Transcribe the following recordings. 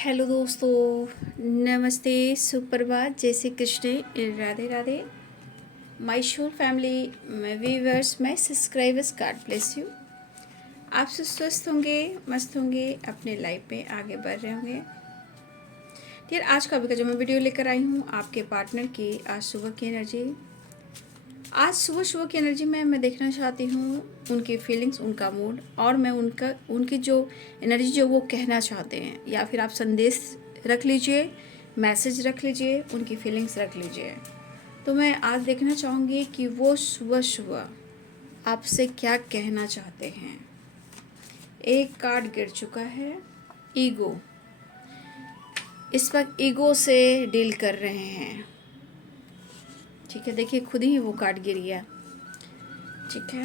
Hello दोस्तों, नमस्ते, सुप्रभात, जय Shri Krishna, Radhe Radhe. My whole family, my viewers, my subscribers, God bless you. आप सब स्वस्थ होंगे, मस्त होंगे, अपने लाइफ में आगे बढ़ रहे होंगे। यार आज का अभी का जो मैं वीडियो लेकर आई हूँ आपके पार्टनर की आज सुबह की एनर्जी। आज सुबह की एनर्जी में मैं देखना चाहती हूँ उनकी फीलिंग्स, उनका मूड, और मैं उनकी जो एनर्जी जो वो कहना चाहते हैं, या फिर आप संदेश रख लीजिए, मैसेज रख लीजिए, उनकी फीलिंग्स रख लीजिए। तो मैं आज देखना चाहूँगी कि वो सुबह आपसे क्या कहना चाहते हैं। एक कार्ड गिर चुका है, ईगो। इस वक्त ईगो से डील कर रहे हैं। ठीक है, देखिए खुद ही वो कार्ड गिर गया। ठीक है,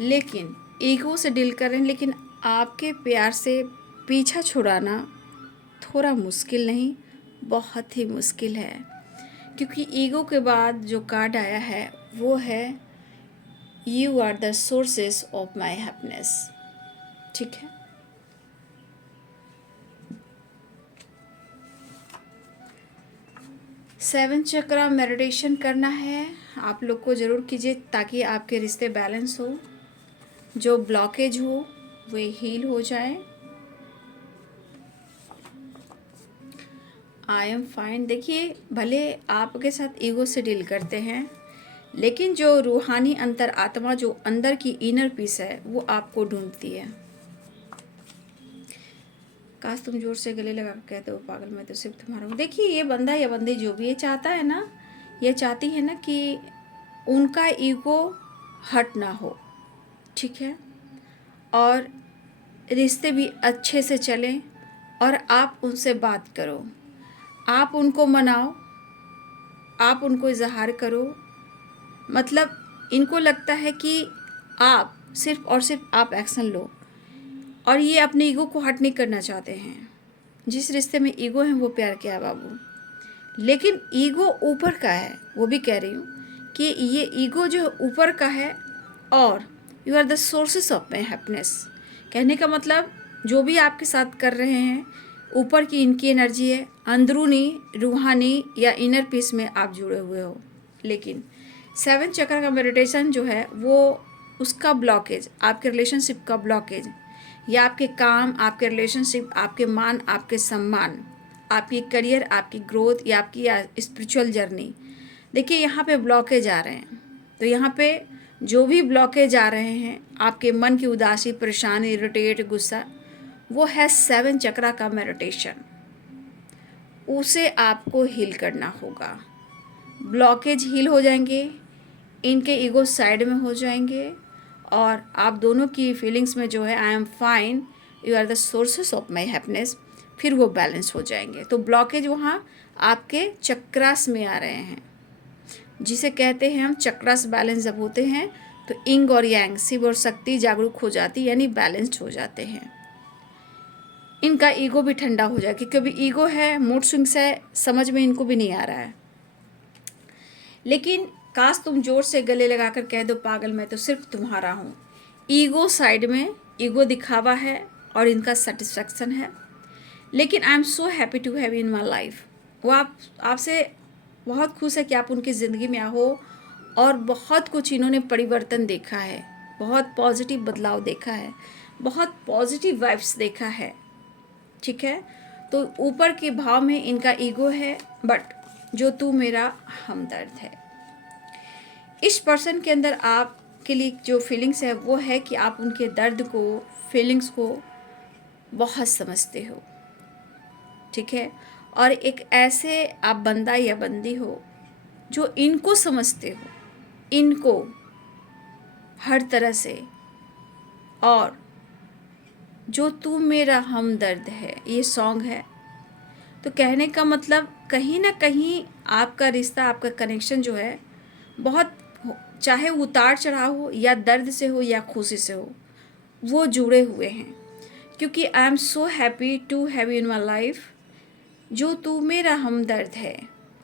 लेकिन ईगो से डील कर रहे हैं, लेकिन आपके प्यार से पीछा छुड़ाना थोड़ा मुश्किल नहीं, बहुत ही मुश्किल है। क्योंकि ईगो के बाद जो कार्ड आया है वो है you are the sources of my happiness. ठीक है, सेवन चक्रा मेडिटेशन करना है आप लोग को, ज़रूर कीजिए ताकि आपके रिश्ते बैलेंस हो, जो ब्लॉकेज हो वो हील हो जाए। आई एम फाइन। देखिए भले आपके साथ ईगो से डील करते हैं, लेकिन जो रूहानी अंतर आत्मा, जो अंदर की इनर पीस है, वो आपको ढूंढती है। काश तुम जोर से गले लगा कर कहते हो पागल मैं तो सिर्फ तुम्हारा हूँ। देखिए ये बंदा या बंदी जो भी ये चाहता है ना, ये चाहती है ना कि उनका ईगो हट ना हो। ठीक है, और रिश्ते भी अच्छे से चलें, और आप उनसे बात करो, आप उनको मनाओ, आप उनको इजहार करो। मतलब इनको लगता है कि आप सिर्फ और सिर्फ आप एक्शन लो, और ये अपने ईगो को हट नहीं करना चाहते हैं। जिस रिश्ते में ईगो है वो प्यार क्या है बाबू, लेकिन ईगो ऊपर का है। वो भी कह रही हूँ कि ये ईगो जो ऊपर का है, और you are the sources of my happiness. कहने का मतलब जो भी आपके साथ कर रहे हैं, ऊपर की इनकी एनर्जी है, अंदरूनी रूहानी या इनर पीस में आप जुड़े हुए हो। लेकिन सेवन चक्र का मेडिटेशन जो है वो उसका ब्लॉकेज, आपके रिलेशनशिप का ब्लॉकेज, या आपके काम, आपके रिलेशनशिप, आपके मान, आपके सम्मान, आपकी करियर, आपकी ग्रोथ, या आपकी स्पिरिचुअल जर्नी, देखिए यहाँ पे ब्लॉकेज आ रहे हैं। तो यहाँ पे जो भी ब्लॉकेज आ रहे हैं, आपके मन की उदासी, परेशानी, इरिटेट, गुस्सा, वो है सेवन चक्रा का मेडिटेशन। उसे आपको हील करना होगा। ब्लॉकेज हील हो जाएंगे, इनके ईगो साइड में हो जाएंगे, और आप दोनों की फीलिंग्स में जो है I am fine, you are the sources of my happiness, फिर वो बैलेंस हो जाएंगे। तो ब्लॉकेज वहाँ आपके चक्रास में आ रहे हैं, जिसे कहते हैं हम चक्रास बैलेंस जब होते हैं तो इंग और यांग, शिव और शक्ति जागरूक हो जाती, यानी बैलेंस्ड हो जाते हैं। इनका ईगो भी ठंडा हो जाए, क्योंकि अभी ईगो है, मूड स्विंग्स है, समझ में इनको भी नहीं आ रहा है। लेकिन काश तुम जोर से गले लगाकर कह दो पागल मैं तो सिर्फ तुम्हारा हूँ। ईगो साइड में, ईगो दिखावा है और इनका सेटिस्फैक्शन है। लेकिन I am so happy to have in my life. वो आपसे बहुत खुश है कि आप उनकी ज़िंदगी में हो, और बहुत कुछ इन्होंने परिवर्तन देखा है, बहुत पॉजिटिव बदलाव देखा है, बहुत पॉजिटिव वाइब्स देखा है। ठीक है, तो ऊपर के भाव में इनका ईगो है, बट जो तू मेरा हमदर्द है। इस पर्सन के अंदर आपके लिए जो फीलिंग्स है वो है कि आप उनके दर्द को, फीलिंग्स को बहुत समझते हो। ठीक है, और एक ऐसे आप बंदा या बंदी हो जो इनको समझते हो, इनको हर तरह से। और जो तू मेरा हमदर्द है ये सॉन्ग है, तो कहने का मतलब कहीं ना कहीं आपका रिश्ता, आपका कनेक्शन जो है बहुत, चाहे उतार चढ़ाव हो या दर्द से हो या खुशी से हो, वो जुड़े हुए हैं। क्योंकि I am so happy to have in my life, जो तू मेरा हमदर्द है।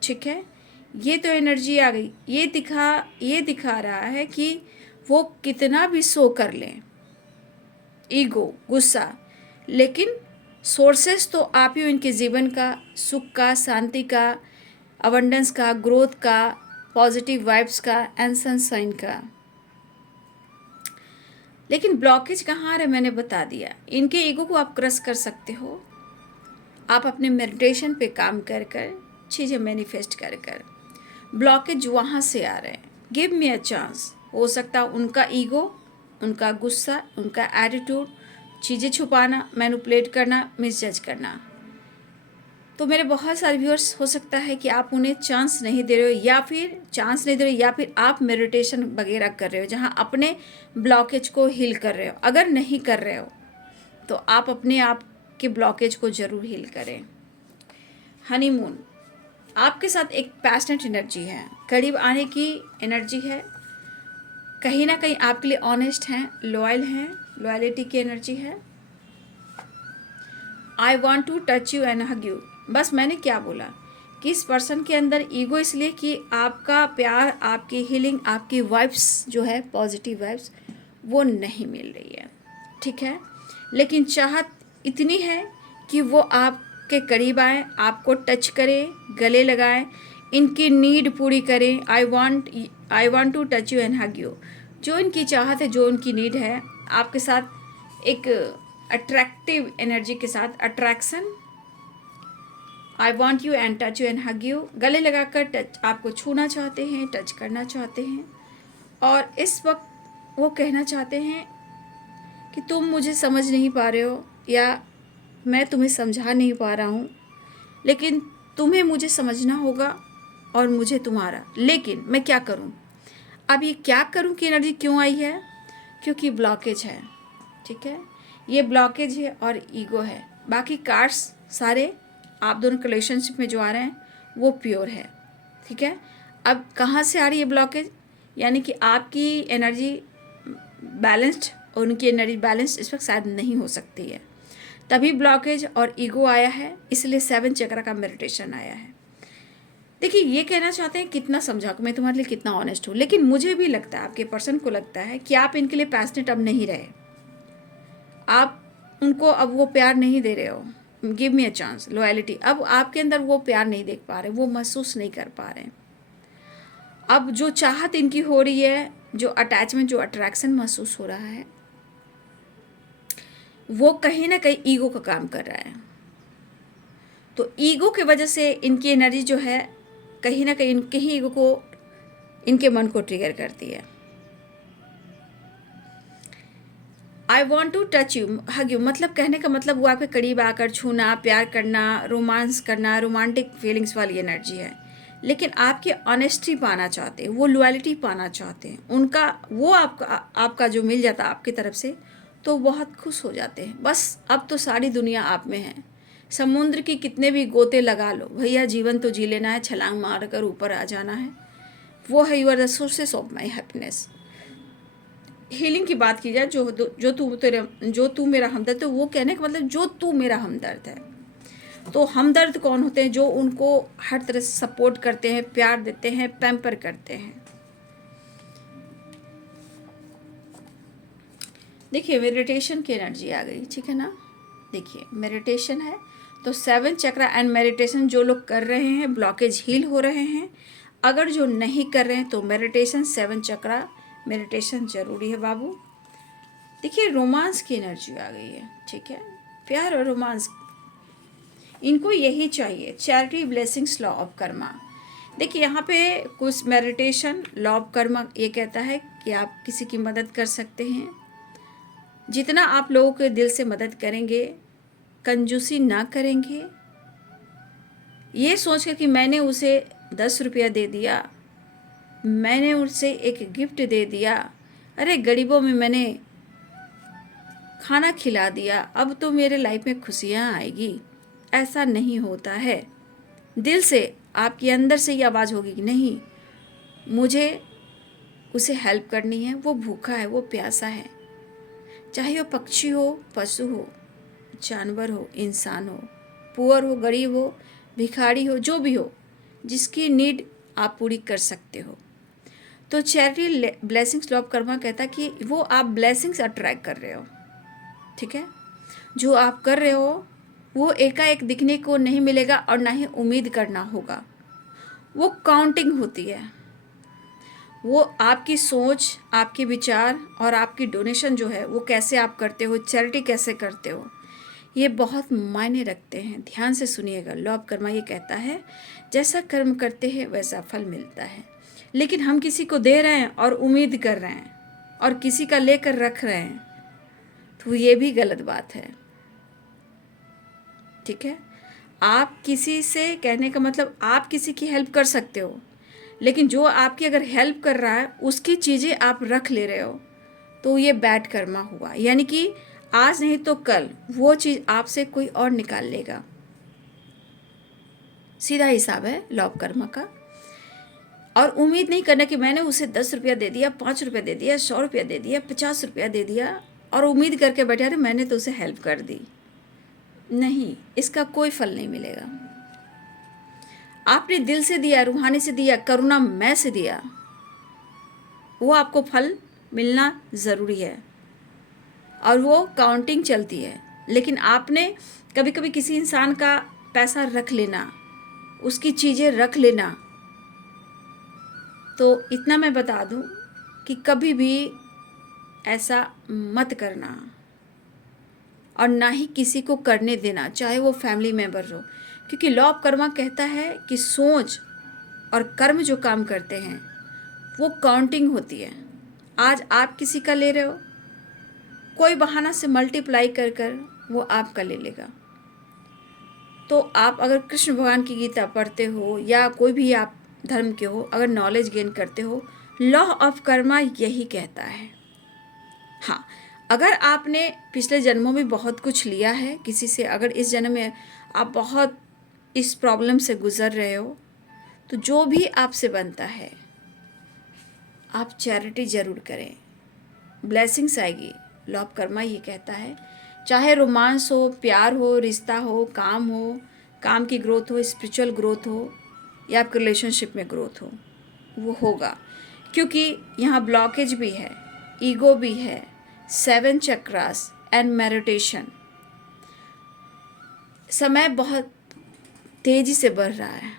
ठीक है, ये तो एनर्जी आ गई, ये दिखा रहा है कि वो कितना भी सो कर लें, ईगो, गुस्सा, लेकिन सोर्सेस तो आप ही हो इनके जीवन का, सुख का, शांति का, अबंडेंस का, ग्रोथ का, पॉजिटिव वाइब्स का एंड सनशाइन का। लेकिन ब्लॉकेज कहाँ आ रहा है मैंने बता दिया। इनके ईगो को आप क्रश कर सकते हो, आप अपने मेडिटेशन पे काम कर कर, चीज़ें मैनिफेस्ट कर कर। ब्लॉकेज वहाँ से आ रहे हैं। Give me a chance. हो सकता है उनका ईगो, उनका गुस्सा, उनका एटीट्यूड, चीज़ें छुपाना, मैनिपुलेट करना, मिसजज करना। तो मेरे बहुत सारे व्यूअर्स, हो सकता है कि आप उन्हें चांस नहीं दे रहे हो, या फिर चांस नहीं दे रहे हो, या फिर आप मेडिटेशन वगैरह कर रहे हो जहाँ अपने ब्लॉकेज को हील कर रहे हो। अगर नहीं कर रहे हो तो आप अपने आप के ब्लॉकेज को ज़रूर हील करें। हनीमून, आपके साथ एक पैशनेट एनर्जी है, करीब आने की एनर्जी है, कहीं ना कहीं आपके लिए ऑनेस्ट हैं, लॉयल हैं, लॉयलिटी की एनर्जी है। I want to touch you and hug you. बस मैंने क्या बोला कि इस पर्सन के अंदर ईगो इसलिए कि आपका प्यार, आपकी हीलिंग, आपकी वाइब्स जो है, पॉजिटिव वाइब्स, वो नहीं मिल रही है, ठीक है। लेकिन चाहत इतनी है कि वो आपके करीब आए, आपको टच करें, गले लगाएं, इनकी नीड पूरी करें। I want to touch you and hug you. जो इनकी चाहत है, जो उनकी नीड है, आपके साथ एक अट्रैक्टिव एनर्जी के साथ attraction. I want you and touch you and hug you. गले लगाकर टच, आपको छूना चाहते हैं, टच करना चाहते हैं, और इस वक्त वो कहना चाहते हैं कि तुम मुझे समझ नहीं पा रहे हो, या मैं तुम्हें समझा नहीं पा रहा हूँ, लेकिन तुम्हें मुझे समझना होगा और मुझे तुम्हारा। लेकिन मैं क्या करूँ? अब ये क्या करूँ की एनर्जी क्यों आई है? क्योंकि ब्लॉकेज है, ठीक है। ये ब्लॉकेज है और ईगो है। बाकी कार्ड्स सारे आप दोनों के रिलेशनशिप में जो आ रहे हैं वो प्योर है, ठीक है। अब कहाँ से आ रही है ब्लॉकेज? यानी कि आपकी एनर्जी बैलेंस्ड और उनकी एनर्जी बैलेंस्ड इस वक्त शायद नहीं हो सकती है, तभी ब्लॉकेज और ईगो आया है, इसलिए 7 चक्र का मेडिटेशन आया है। देखिए, ये कहना चाहते हैं कितना समझा, मैं तुम्हारे लिए कितना ऑनेस्ट हूँ, लेकिन मुझे भी लगता है, आपके पर्सन को लगता है कि आप इनके लिए पैशनेट अब नहीं रहे, आप उनको अब वो प्यार नहीं दे रहे हो। Give me a chance, loyalty, अब आपके अंदर वो प्यार नहीं देख पा रहे, वो महसूस नहीं कर पा रहे। अब जो चाहत इनकी हो रही है, जो अटैचमेंट, जो अट्रैक्शन महसूस हो रहा है, वो कहीं ना कहीं ईगो का काम कर रहा है। तो ईगो की वजह से इनकी एनर्जी जो है, कहीं ना कहीं इनके ही ईगो को, इनके मन को ट्रिगर करती है। I want to touch you, hug you, मतलब कहने का मतलब वो आपके करीब आकर छूना, प्यार करना, रोमांस करना, रोमांटिक फीलिंग्स वाली एनर्जी है। लेकिन आपकी ऑनेस्टी पाना चाहते हैं, वो लॉयलिटी पाना चाहते हैं, उनका वो आपका जो मिल जाता है आपकी तरफ से, तो बहुत खुश हो जाते हैं। बस अब तो सारी दुनिया आप में है, समुद्र की कितने भी गोते लगा लो भैया, जीवन तो जी लेना है, छलांग मार कर ऊपर आ जाना है। वो है, you are the sources of my happiness. Healing की बात की जाए, जो तू मेरा हमदर्द, तो वो कहने का मतलब जो तू मेरा हमदर्द है। तो हमदर्द कौन होते हैं? जो उनको हर तरह से सपोर्ट करते हैं, प्यार देते हैं, पैम्पर करते हैं। देखिए, मेडिटेशन की एनर्जी आ गई, ठीक है ना। देखिए, मेडिटेशन है तो 7 चक्र एंड मेडिटेशन जो लोग कर रहे हैं, ब्लॉकेज हील हो रहे हैं। अगर जो नहीं कर रहे हैं तो मेडिटेशन, 7 चक्र मेडिटेशन जरूरी है बाबू। देखिए, रोमांस की एनर्जी आ गई है, ठीक है। प्यार और रोमांस, इनको यही चाहिए। Charity, blessings, law of Karma. देखिए, यहाँ पे कुछ मेडिटेशन, लॉ ऑफ कर्मा ये कहता है कि आप किसी की मदद कर सकते हैं। जितना आप लोगों के दिल से मदद करेंगे, कंजूसी ना करेंगे, ये सोच कर कि मैंने उसे 10 रुपया दे दिया, मैंने उसे एक गिफ्ट दे दिया, अरे गरीबों में मैंने खाना खिला दिया, अब तो मेरे लाइफ में खुशियाँ आएगी, ऐसा नहीं होता है। दिल से आपके अंदर से ये आवाज़ होगी कि नहीं, मुझे उसे हेल्प करनी है, वो भूखा है, वो प्यासा है, चाहे वो पक्षी हो, पशु हो, जानवर हो, इंसान हो, पुअर हो, गरीब हो, भिखारी हो, जो भी हो, जिसकी नीड आप पूरी कर सकते हो। तो charity, blessings, law of Karma कहता कि वो आप ब्लेसिंग्स अट्रैक्ट कर रहे हो, ठीक है। जो आप कर रहे हो वो एकाएक दिखने को नहीं मिलेगा और ना ही उम्मीद करना होगा। वो काउंटिंग होती है, वो आपकी सोच, आपके विचार और आपकी डोनेशन जो है वो कैसे आप करते हो, चैरिटी कैसे करते हो, ये बहुत मायने रखते हैं। ध्यान से सुनिएगा। लॉ ऑफ कर्मा ये कहता है जैसा कर्म करते हैं वैसा फल मिलता है। लेकिन हम किसी को दे रहे हैं और उम्मीद कर रहे हैं और किसी का लेकर रख रहे हैं, तो ये भी गलत बात है। ठीक है, आप किसी से, कहने का मतलब आप किसी की हेल्प कर सकते हो, लेकिन जो आपकी अगर हेल्प कर रहा है उसकी चीज़ें आप रख ले रहे हो, तो ये बैड कर्मा हुआ। यानी कि आज नहीं तो कल वो चीज़ आपसे कोई और निकाल लेगा। सीधा हिसाब है लॉ ऑफ कर्मा का। और उम्मीद नहीं करना कि मैंने उसे 10 रुपया दे दिया, 5 रुपया दे दिया, 100 रुपया दे दिया, 50 रुपया दे दिया और उम्मीद करके बैठे अरे मैंने तो उसे हेल्प कर दी। नहीं, इसका कोई फल नहीं मिलेगा। आपने दिल से दिया, रूहानी से दिया, करुणा मैं से दिया, वो आपको फल मिलना ज़रूरी है और वो काउंटिंग चलती है। लेकिन आपने कभी कभी किसी इंसान का पैसा रख लेना, उसकी चीज़ें रख लेना, तो इतना मैं बता दूं कि कभी भी ऐसा मत करना और ना ही किसी को करने देना, चाहे वो फैमिली मेम्बर हो। क्योंकि लॉ ऑफ कर्मा कहता है कि सोच और कर्म जो काम करते हैं वो काउंटिंग होती है। आज आप किसी का ले रहे हो, कोई बहाना से मल्टीप्लाई कर कर वो आपका ले लेगा। तो आप अगर कृष्ण भगवान की गीता पढ़ते हो या कोई भी आप धर्म के हो, अगर नॉलेज गेन करते हो, लॉ ऑफ कर्मा यही कहता है। हाँ, अगर आपने पिछले जन्मों में बहुत कुछ लिया है किसी से, अगर इस जन्म में आप बहुत इस प्रॉब्लम से गुजर रहे हो, तो जो भी आपसे बनता है आप चैरिटी ज़रूर करें, ब्लेसिंग्स आएगी। लॉ ऑफ कर्मा ये कहता है चाहे रोमांस हो, प्यार हो, रिश्ता हो, काम हो, काम की ग्रोथ हो, स्पिरिचुअल ग्रोथ हो या आपके रिलेशनशिप में ग्रोथ हो, वो होगा। क्योंकि यहाँ ब्लॉकेज भी है, ईगो भी है, 7 चक्रास एंड मेडिटेशन। समय बहुत तेज़ी से बढ़ रहा है,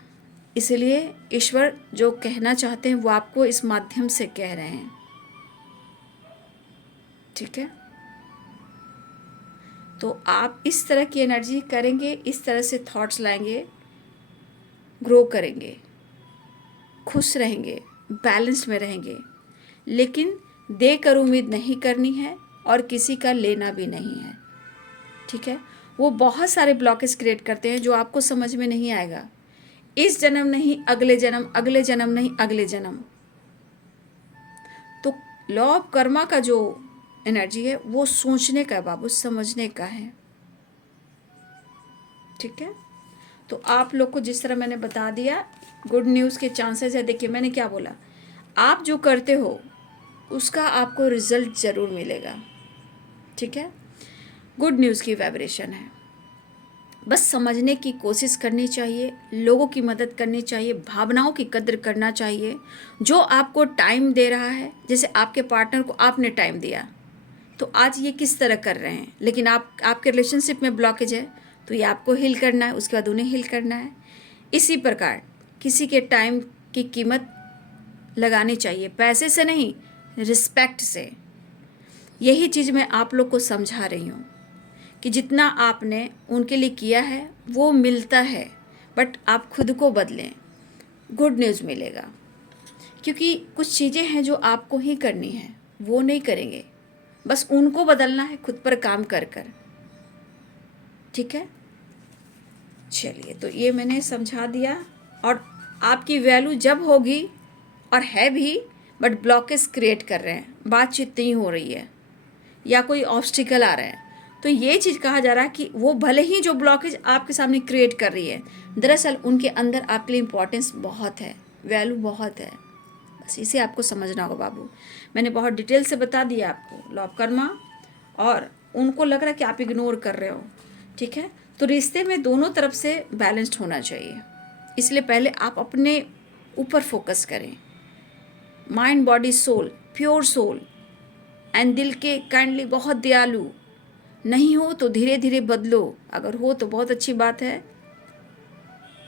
इसलिए ईश्वर जो कहना चाहते हैं वो आपको इस माध्यम से कह रहे हैं। ठीक है, तो आप इस तरह की एनर्जी करेंगे, इस तरह से थॉट्स लाएंगे, ग्रो करेंगे, खुश रहेंगे, बैलेंस में रहेंगे। लेकिन देकर उम्मीद नहीं करनी है और किसी का लेना भी नहीं है। ठीक है, वो बहुत सारे ब्लॉकेज क्रिएट करते हैं जो आपको समझ में नहीं आएगा। इस जन्म नहीं अगले जन्म, अगले जन्म नहीं अगले जन्म। तो लॉ ऑफ कर्मा का जो एनर्जी है वो सोचने का है बाबू, समझने का है। ठीक है, तो आप लोग को जिस तरह मैंने बता दिया, गुड न्यूज़ के चांसेस है। देखिए मैंने क्या बोला, आप जो करते हो उसका आपको रिजल्ट ज़रूर मिलेगा। ठीक है, गुड न्यूज़ की वाइब्रेशन है। बस समझने की कोशिश करनी चाहिए, लोगों की मदद करनी चाहिए, भावनाओं की कद्र करना चाहिए। जो आपको टाइम दे रहा है, जैसे आपके पार्टनर को आपने टाइम दिया, तो आज ये किस तरह कर रहे हैं, लेकिन आपके रिलेशनशिप में ब्लॉकेज है, तो ये आपको हील करना है, उसके बाद उन्हें हील करना है। इसी प्रकार किसी के टाइम की कीमत लगानी चाहिए, पैसे से नहीं, रिस्पेक्ट से। यही चीज़ मैं आप लोग को समझा रही हूँ कि जितना आपने उनके लिए किया है वो मिलता है, बट आप खुद को बदलें, गुड न्यूज़ मिलेगा। क्योंकि कुछ चीज़ें हैं जो आपको ही करनी है, वो नहीं करेंगे, बस उनको बदलना है खुद पर काम कर कर। ठीक है, चलिए, तो ये मैंने समझा दिया। और आपकी वैल्यू जब होगी, और है भी, बट ब्लॉकेज क्रिएट कर रहे हैं, बातचीत नहीं हो रही है या कोई ऑब्स्टिकल आ रहा है, तो ये चीज़ कहा जा रहा है कि वो भले ही जो ब्लॉकेज आपके सामने क्रिएट कर रही है, दरअसल उनके अंदर आपके लिए इम्पोर्टेंस बहुत है, वैल्यू बहुत है। बस इसे आपको समझना होगा बाबू। मैंने बहुत डिटेल से बता दिया आपको लॉ ऑफ कर्मा, और उनको लग रहा है कि आप इग्नोर कर रहे हो। ठीक है, तो रिश्ते में दोनों तरफ से बैलेंस्ड होना चाहिए, इसलिए पहले आप अपने ऊपर फोकस करें। Mind, body, soul, pure soul and दिल के काइंडली, बहुत दयालु, नहीं हो तो धीरे धीरे बदलो, अगर हो तो बहुत अच्छी बात है।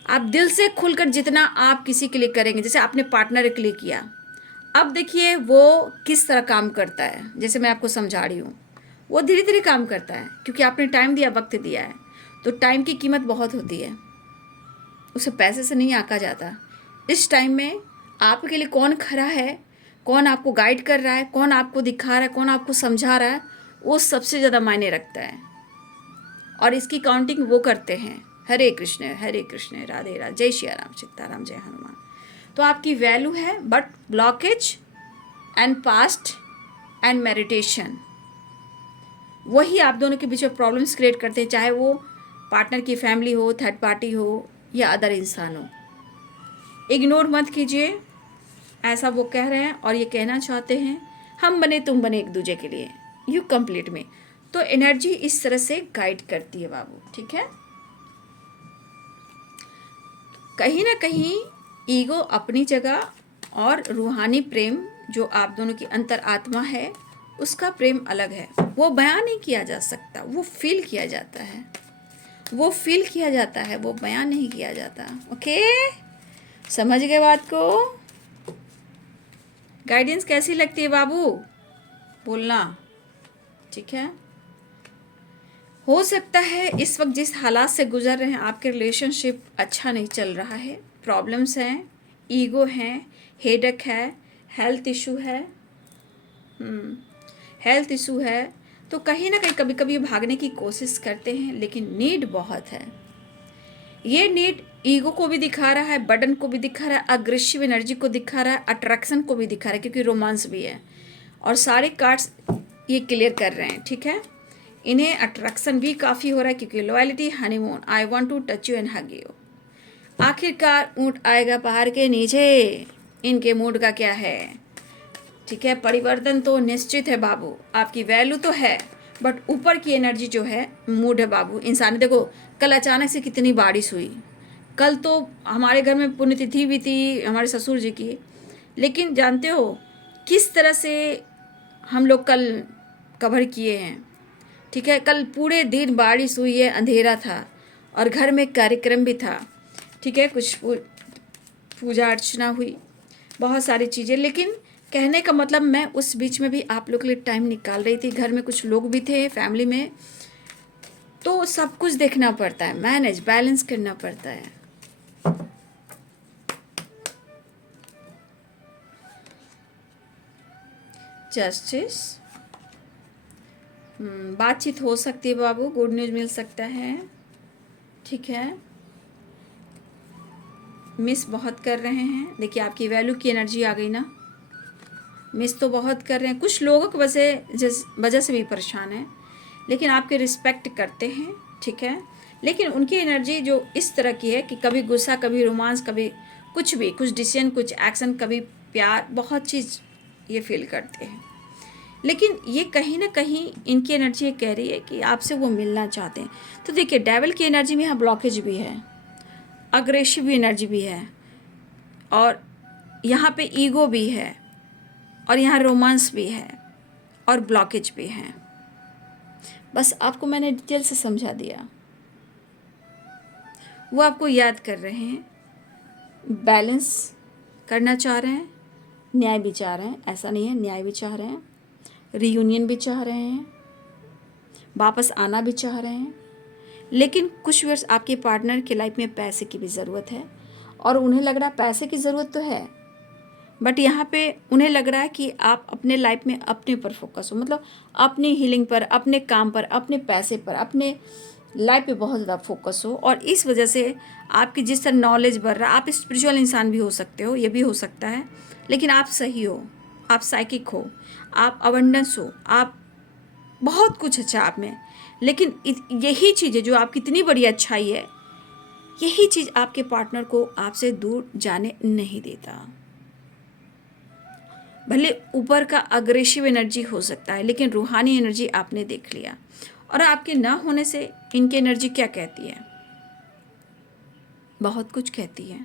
आप दिल से खुलकर जितना आप किसी के लिए करेंगे, जैसे आपने पार्टनर के लिए किया, अब देखिए वो किस तरह काम करता है। जैसे मैं आपको समझा रही हूँ, वो धीरे धीरे काम करता है क्योंकि आपने टाइम दिया, वक्त दिया है। तो टाइम की कीमत बहुत होती है, उसे पैसे से नहीं आंका जाता। इस टाइम में आपके लिए कौन खड़ा है, कौन आपको गाइड कर रहा है, कौन आपको दिखा रहा है, कौन आपको समझा रहा है, वो सबसे ज़्यादा मायने रखता है। और इसकी काउंटिंग वो करते हैं। हरे कृष्ण राधे राधे, जय श्री राम, सीताराम, जय हनुमान। तो आपकी वैल्यू है, but blockage and past and meditation, वही आप दोनों के बीच में प्रॉब्लम्स क्रिएट करते हैं, चाहे वो पार्टनर की फैमिली हो, थर्ड पार्टी हो या अदर इंसान हो। इग्नोर मत कीजिए, ऐसा वो कह रहे हैं और ये कहना चाहते हैं, हम बने तुम बने एक दूसरे के लिए, यू कंप्लीट में। तो एनर्जी इस तरह से गाइड करती है बाबू, ठीक है। कहीं ना कहीं ईगो अपनी जगह और रूहानी प्रेम जो आप दोनों की अंतर आत्मा है, उसका प्रेम अलग है। वो बयान नहीं किया जा सकता, वो फील किया जाता है, वो फील किया जाता है, वो बयान नहीं किया जाता। ओके, समझ गए बात को। गाइडेंस कैसी लगती है बाबू, बोलना, ठीक है। हो सकता है इस वक्त जिस हालात से गुजर रहे हैं, आपके रिलेशनशिप अच्छा नहीं चल रहा है, प्रॉब्लम्स हैं, ईगो हैं, हेडेक है, हेल्थ इशू है, हेल्थ इशू है। तो कहीं ना कहीं कभी कभी भागने की कोशिश करते हैं, लेकिन नीड बहुत है। ये नीड ईगो को भी दिखा रहा है, बर्डन को भी दिखा रहा है, अग्रेसिव एनर्जी को दिखा रहा है, अट्रैक्शन को भी दिखा रहा है, क्योंकि रोमांस भी है। और सारे कार्ड्स ये क्लियर कर रहे हैं, ठीक है। इन्हें अट्रैक्शन भी काफ़ी हो रहा है, क्योंकि loyalty, honeymoon, I want to touch you and hug you. आखिरकार ऊँट आएगा पहाड़ के नीचे, इनके मूड का क्या है, ठीक है। परिवर्तन तो निश्चित है बाबू, आपकी वैल्यू तो है, बट ऊपर की एनर्जी जो है, मूड है बाबू। इंसान देखो, कल अचानक से कितनी बारिश हुई, कल तो हमारे घर में पुण्यतिथि भी थी हमारे ससुर जी की, लेकिन जानते हो किस तरह से हम लोग कल कवर किए हैं, ठीक है। कल पूरे दिन बारिश हुई है, अंधेरा था और घर में कार्यक्रम भी था, ठीक है। कुछ पूजा अर्चना हुई, बहुत सारी चीज़ें। लेकिन कहने का मतलब, मैं उस बीच में भी आप लोग के लिए टाइम निकाल रही थी, घर में कुछ लोग भी थे फैमिली में, तो सब कुछ देखना पड़ता है, मैनेज बैलेंस करना पड़ता है। जस्टिस, बातचीत हो सकती है बाबू, गुड न्यूज़ मिल सकता है, ठीक है। मिस बहुत कर रहे हैं, देखिए आपकी वैल्यू की एनर्जी आ गई ना, मिस तो बहुत कर रहे हैं। कुछ लोगों की वजह से भी परेशान हैं, लेकिन आपके रिस्पेक्ट करते हैं, ठीक है। लेकिन उनकी एनर्जी जो इस तरह की है कि कभी गुस्सा, कभी रोमांस, कभी कुछ भी, कुछ डिसीजन, कुछ एक्शन, कभी प्यार, बहुत चीज़ ये फील करते हैं। लेकिन ये कहीं ना कहीं इनकी एनर्जी ये कह रही है कि आपसे वो मिलना चाहते हैं। तो देखिए, डेविल की एनर्जी में यहाँ ब्लॉकेज भी है, अग्रेसिव एनर्जी भी है, और यहाँ पे ईगो भी है, और यहाँ रोमांस भी है, और ब्लॉकेज भी है। बस आपको मैंने डिटेल से समझा दिया। वो आपको याद कर रहे हैं, बैलेंस करना चाह रहे हैं, न्याय भी चाह रहे हैं, ऐसा नहीं है, न्याय भी चाह रहे हैं, रीयूनियन भी चाह रहे हैं, वापस आना भी चाह रहे हैं। लेकिन कुछ वर्ष आपके पार्टनर की लाइफ में पैसे की भी ज़रूरत है, और उन्हें लग रहा है पैसे की ज़रूरत तो है, बट यहाँ पे उन्हें लग रहा है कि आप अपने लाइफ में अपने पर फोकस हो, मतलब अपनी हीलिंग पर, अपने काम पर, अपने पैसे पर, अपने लाइफ पे बहुत ज़्यादा फोकस हो। और इस वजह से आपकी जिस तरह नॉलेज बढ़ रहा है, आप स्पिरिचुअल इंसान भी हो सकते हो, ये भी हो सकता है, लेकिन आप सही हो, आप साइकिक हो, आप अबंडेंस हो, आप बहुत कुछ अच्छा आप में। लेकिन यही चीज़ है जो आपकी इतनी बड़ी अच्छाई है, यही चीज़ आपके पार्टनर को आपसे दूर जाने नहीं देता। भले ऊपर का अग्रेसिव एनर्जी हो सकता है, लेकिन रूहानी एनर्जी आपने देख लिया। और आपके ना होने से इनकी एनर्जी क्या कहती है, बहुत कुछ कहती है।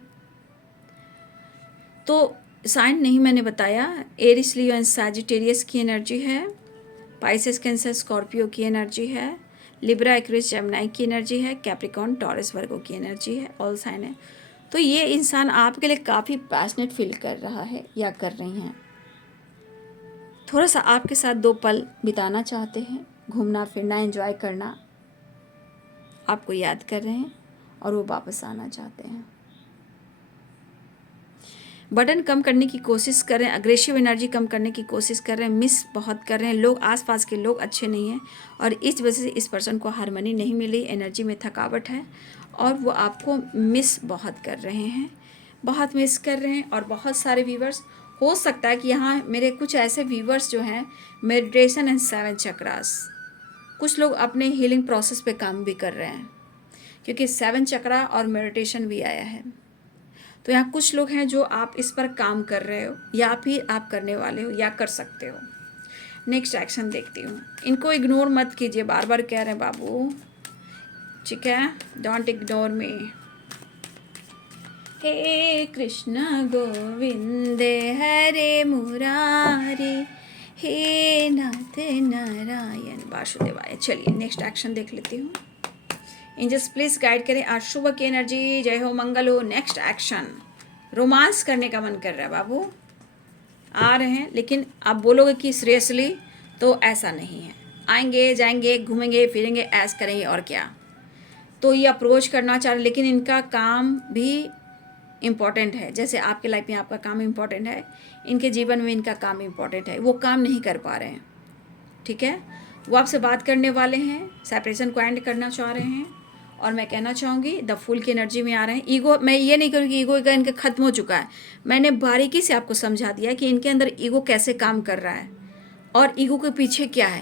तो साइन नहीं मैंने बताया, एरिस, लियो एंड सैजिटेरियस की एनर्जी है, पाइसेस कैंसर स्कॉर्पियो की एनर्जी है, लिब्रा एक्वेरियस जेमिनी की एनर्जी है, कैप्रिकॉर्न टॉरस वर्गो की एनर्जी है, ऑल साइन है। तो ये इंसान आपके लिए काफ़ी पैशनेट फील कर रहा है या कर रही हैं, थोड़ा सा आपके साथ 2 पल बिताना चाहते हैं, घूमना फिरना एंजॉय करना, आपको याद कर रहे हैं और वो वापस आना चाहते हैं। बर्डन कम करने की कोशिश कर रहे हैं, अग्रेसिव एनर्जी कम करने की कोशिश कर रहे हैं, मिस बहुत कर रहे हैं, लोग आसपास के लोग अच्छे नहीं हैं और इस वजह से इस पर्सन को हार्मनी नहीं मिली, एनर्जी में थकावट है और वो आपको मिस बहुत कर रहे हैं, बहुत मिस कर रहे हैं। और बहुत सारे व्यूवर्स, हो सकता है कि यहाँ मेरे कुछ ऐसे व्यूवर्स जो हैं मेडिटेशन एंड 7 चक्रास, कुछ लोग अपने हीलिंग प्रोसेस पे काम भी कर रहे हैं क्योंकि 7 चक्रा और मेडिटेशन भी आया है। तो यहाँ कुछ लोग हैं जो आप इस पर काम कर रहे हो या फिर आप करने वाले हो या कर सकते हो। नेक्स्ट एक्शन देखती हूँ। इनको इग्नोर मत कीजिए, बार बार कह रहे हैं बाबू, ठीक है, डोंट इग्नोर मी। हे कृष्ण गोविंद हरे मुरारी, हे नाथ नारायण वासुदेवाय। चलिए नेक्स्ट एक्शन देख लेती हूँ। एंजल्स प्लीज गाइड करें आज सुबह की एनर्जी, जय हो मंगल हो। नेक्स्ट एक्शन, रोमांस करने का मन कर रहा है बाबू, आ रहे हैं, लेकिन आप बोलोगे कि सीरियसली, तो ऐसा नहीं है, आएंगे जाएंगे घूमेंगे फिरेंगे ऐस करेंगे और क्या। तो ये अप्रोच करना चाह रहे, लेकिन इनका काम भी इम्पॉर्टेंट है, जैसे आपके लाइफ में आपका काम इम्पॉर्टेंट है, इनके जीवन में इनका काम इम्पॉर्टेंट है, वो काम नहीं कर पा रहे हैं, ठीक है। वो आपसे बात करने वाले हैं, सेपरेशन को एंड करना चाह रहे हैं। और मैं कहना चाहूँगी द फूल की एनर्जी में आ रहे हैं। ईगो, मैं ये नहीं करूँगी ईगो का इनका खत्म हो चुका है, मैंने बारीकी से आपको समझा दिया कि इनके अंदर ईगो कैसे काम कर रहा है और ईगो के पीछे क्या है।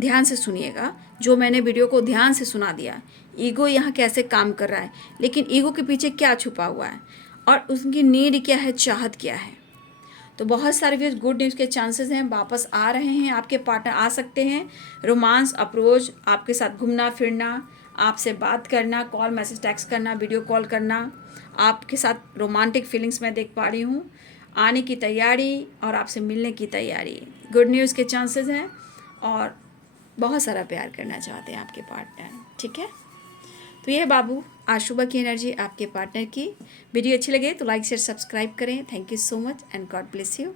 ध्यान से सुनिएगा, जो मैंने वीडियो को ध्यान से सुना दिया, ईगो यहाँ कैसे काम कर रहा है, लेकिन ईगो के पीछे क्या छुपा हुआ है और उसकी नीड क्या है, चाहत क्या है। तो बहुत सारे व्यूज गुड न्यूज़ के चांसेस हैं, वापस आ रहे हैं, आपके पार्टनर आ सकते हैं, रोमांस अप्रोच, आपके साथ घूमना फिरना, आपसे बात करना, कॉल मैसेज टेक्स्ट करना, वीडियो कॉल करना, आपके साथ रोमांटिक फीलिंग्स मैं देख पा रही हूँ, आने की तैयारी और आपसे मिलने की तैयारी, गुड न्यूज़ के चांसेस हैं और बहुत सारा प्यार करना चाहते हैं आपके पार्टनर, ठीक है। तो ये बाबू आज सुबह की एनर्जी आपके पार्टनर की। वीडियो अच्छी लगे तो लाइक शेयर सब्सक्राइब करें। Thank you so much and God bless you.